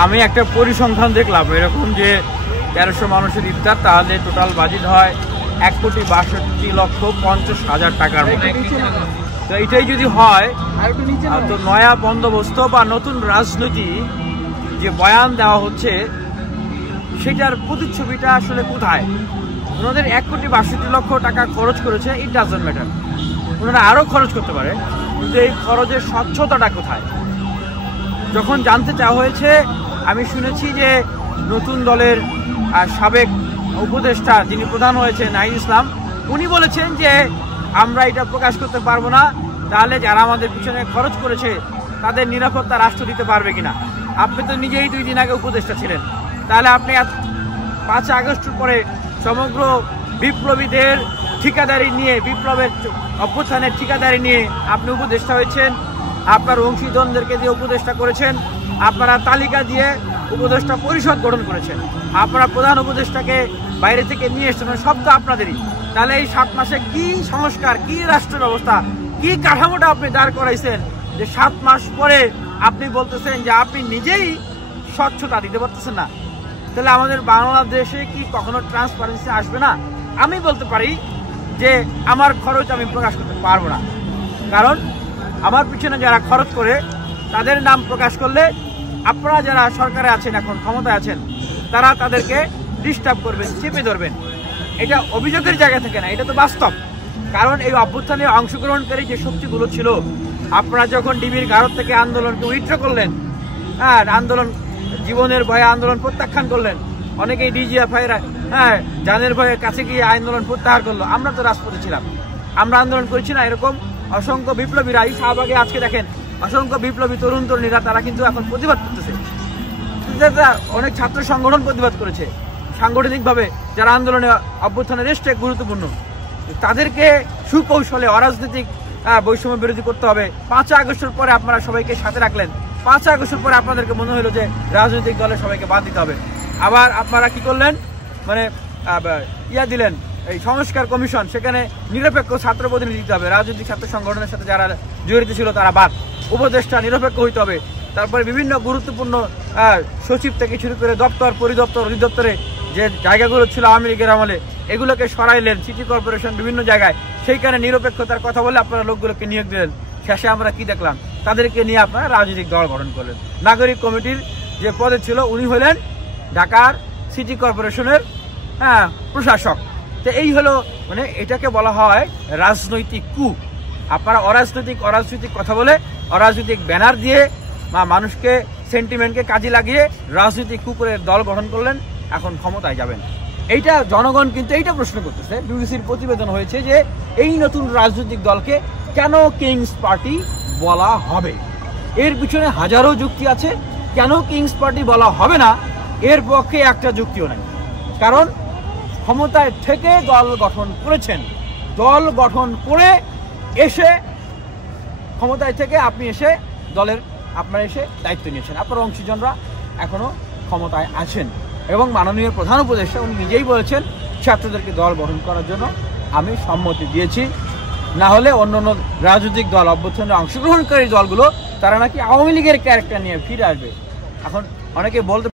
আমি একটা পরিসংখ্যান দেখলাম এরকম যে 1300 মানুষের ইফতার, তাহলে টোটাল বাজেট হয় 1,62,50,000 টাকার মতো। তো এটাই যদি হয়, তো নয়া বন্দোবস্ত বা নতুন রাজনীতি যে বয়ান দেওয়া হচ্ছে সেটার প্রতিচ্ছবিটা আসলে কোথায়? ওনাদের 1,62,00,000 টাকা খরচ করেছে, ইট ডাজন্ট ম্যাটার, ওনারা আরও খরচ করতে পারে, কিন্তু এই খরচের স্বচ্ছতাটা কোথায়? যখন জানতে চাওয়া হয়েছে, আমি শুনেছি যে নতুন দলের সাবেক উপদেষ্টা যিনি প্রধান হয়েছে নাহিদ ইসলাম, উনি বলেছেন যে আমরা এটা প্রকাশ করতে পারবো না, তাহলে যারা আমাদের পিছনে খরচ করেছে তাদের নিরাপত্তা রাষ্ট্র দিতে পারবে কিনা। আপনি তো নিজেই 2 দিন আগে উপদেষ্টা ছিলেন, তাহলে আপনি 5 আগস্টের পরে সমগ্র বিপ্লবীদের ঠিকাদারি নিয়ে, বিপ্লবের অভ্যুত্থানের ঠিকাদারি নিয়ে আপনি উপদেষ্টা হয়েছেন, আপনার অংশীদারদেরকে দিয়ে উপদেষ্টা করেছেন, আপনারা তালিকা দিয়ে উপদেষ্টা পরিষদ গঠন করেছেন, আপনারা প্রধান উপদেষ্টাকে বাইরে থেকে নিয়ে এসছেন, সব তো আপনাদেরই। তাহলে এই 7 মাসে কি সংস্কার, কি রাষ্ট্র ব্যবস্থা, কি কাঠামোটা আপনি দাঁড় করাইছেন যে 7 মাস পরে আপনি বলতেছেন যে আপনি নিজেই স্বচ্ছতা দিতে পারতেছেন না? তাহলে আমাদের বাংলাদেশে কি কখনো ট্রান্সপারেন্সি আসবে না? আমি বলতে পারি যে আমার খরচ আমি প্রকাশ করতে পারবো না, কারণ আমার পিছনে যারা খরচ করে তাদের নাম প্রকাশ করলে আপনারা যারা সরকারে আছেন, এখন ক্ষমতায় আছেন, তারা তাদেরকে ডিস্টার্ব করবেন, চেপে ধরবেন। এটা অভিযোগের জায়গা থেকে না, এটা তো বাস্তব। কারণ এই অভ্যুত্থানে অংশগ্রহণকারী যে শক্তিগুলো ছিল, আপনারা যখন ডিবির গারদ থেকে আন্দোলনকে উইথড্র করলেন, হ্যাঁ, আন্দোলন জীবনের ভয়ে আন্দোলন প্রত্যাখ্যান করলেন, অনেকেই ডিজিএফআইরা জানের ভয়ে কাছে গিয়ে আন্দোলন প্রত্যাহার করলো, আমরা তো রাজপথে ছিলাম, আমরা আন্দোলন করেছি না? এরকম অসংখ্য বিপ্লবীরা এই শাহবাগে আজকে দেখেন অসংখ্য বিপ্লবী তরুণ তরুণীরা তারা কিন্তু এখন প্রতিবাদ করতেছে। অনেক ছাত্র সংগঠন প্রতিবাদ করেছে সাংগঠনিকভাবে, যারা আন্দোলনে অভ্যুত্থানের রেস্টে গুরুত্বপূর্ণ, তাদেরকে সুকৌশলে অরাজনৈতিক বৈষম্য বিরোধী করতে হবে। 5 আগস্টের পরে আপনারা সবাইকে সাথে রাখলেন, 5 আগস্টের পরে আপনাদেরকে মনে হলো যে রাজনৈতিক দলের সবাইকে বাদ দিতে হবে। আবার আপনারা কি করলেন, মানে দিলেন এই সংস্কার কমিশন, সেখানে নিরপেক্ষ ছাত্র প্রতিনিধি দিতে হবে, রাজনৈতিক ছাত্র সংগঠনের সাথে যারা জড়িত ছিল তারা বাদ, উপদেষ্টা নিরপেক্ষ হইতে হবে। তারপরে বিভিন্ন গুরুত্বপূর্ণ সচিব থেকে শুরু করে দপ্তর, পরিদপ্তর, অধিদপ্তরে যে জায়গাগুলো ছিল আওয়ামী লীগের আমলে, এগুলোকে সরাইলেন, সিটি কর্পোরেশন বিভিন্ন জায়গায়, সেইখানে নিরপেক্ষতার কথা বলে আপনারা লোকগুলোকে নিয়োগ দিলেন। শেষে আমরা কি দেখলাম? তাদেরকে নিয়ে আপনারা রাজনৈতিক দল গঠন করলেন। নাগরিক কমিটির যে পদে ছিল উনি হলেন ঢাকার সিটি কর্পোরেশনের প্রশাসক। তো এই হলো, মানে এটাকে বলা হয় রাজনৈতিক কূ। আপনারা অরাজনৈতিক কথা বলে, অরাজনৈতিক ব্যানার দিয়ে মানুষকে সেন্টিমেন্টকে কাজে লাগিয়ে রাজনৈতিক কূ করে দল গঠন করলেন, এখন ক্ষমতায় যাবেন। এইটা জনগণ কিন্তু এইটা প্রশ্ন করতেছে। বিবিসির প্রতিবেদন হয়েছে যে এই নতুন রাজনৈতিক দলকে কেন কিংস পার্টি বলা হবে, এর পিছনে হাজারো যুক্তি আছে। কেন কিংস পার্টি বলা হবে না, এর পক্ষে একটা যুক্তিও নাই। কারণ ক্ষমতায় থেকে দল গঠন করেছেন, দল গঠন করে এসে ক্ষমতায় থেকে আপনি এসে দলের আপনারা এসে দায়িত্ব নিয়েছেন, আপনার অংশীজনরা এখনো ক্ষমতায় আছেন, এবং মাননীয় প্রধান উপদেষ্টা উনি নিজেই বলেছেন ছাত্রদেরকে দল গঠন করার জন্য আমি সম্মতি দিয়েছি। না হলে অন্য রাজনৈতিক দল, অভ্যুত্থানে অংশগ্রহণকারী দলগুলো, তারা নাকি আওয়ামী লীগের ক্যারেক্টার নিয়ে ফিরে আসবে। এখন অনেকে বলতে